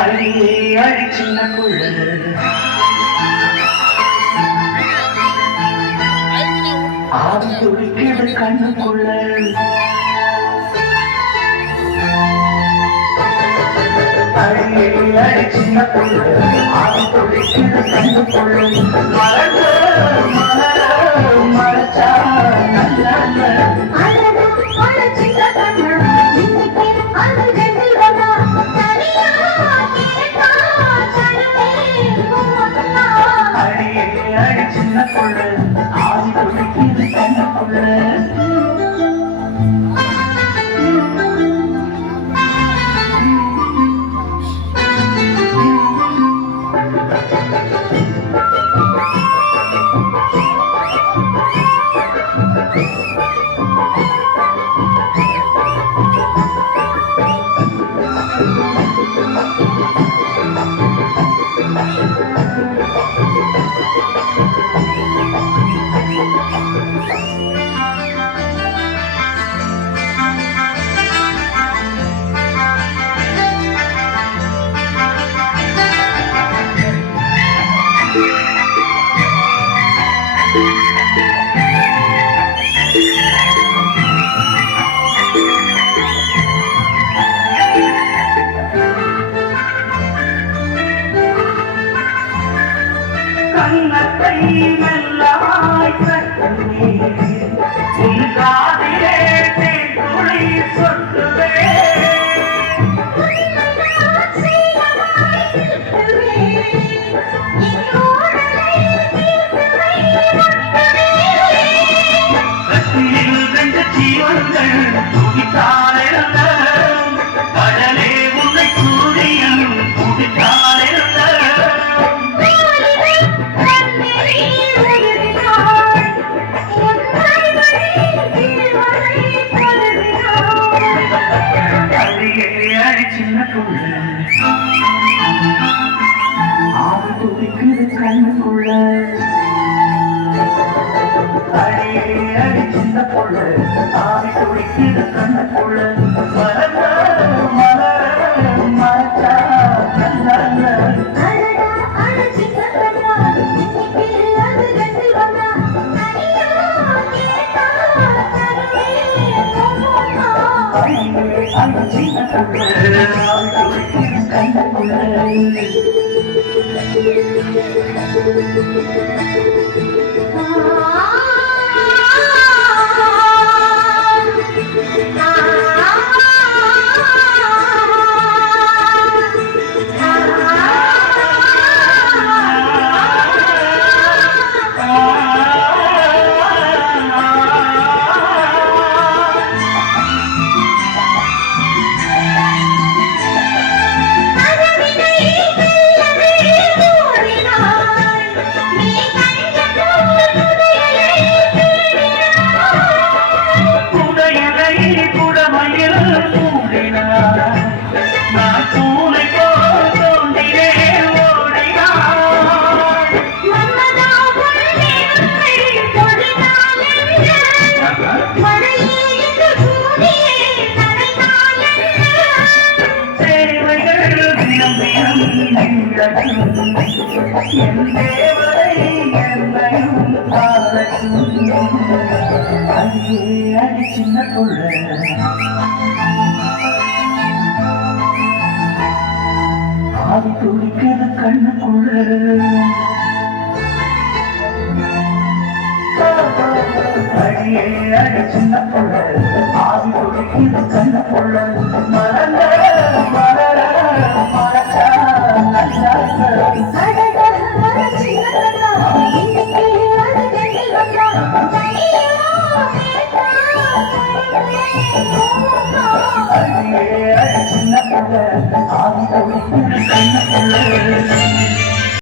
அடியே அடி சின்ன புள்ள ஆவி துடிக்குது கண்ணுக்குள்ள அடியே அடி சின்ன புள்ள ஆவி துடிக்குது கண்ணுக்குள்ள மலர்ந்து மலர மலச்சா நல்ல சின்ன புள்ள ஆவி துடிக்குது கண்ணுக்குள்ள கண்ணத்தை மெல்லாய் கட்டுவே உன் காதிலே தேன்துளி சொட்டுவே கட்டியில் ரெண்டு ஜீவன்கள் துடித்தாலிருந்த கடலே உன்னை சூரியன் துடித்தாலிருந்த சின்ன புள்ள ஆவி துடிக்குது கண்ணுக்குள்ள அடி சின்ன புள்ள ஆவி துடிக்குது கண்ணுக்குள்ள மலர்ந்த மலர மலச்சா அடி சின்ன புள்ள ஆவி துடிக்குது கண்ணுக்குள்ள அடியே அடி சின்ன புள்ள ஆவி துடிக்குது கண்ணுக்குள்ள மலர்ந்த மலர மலச்சா சின்ன புள்ள ஆவி துடிக்குது கண்ணுக்குள்ள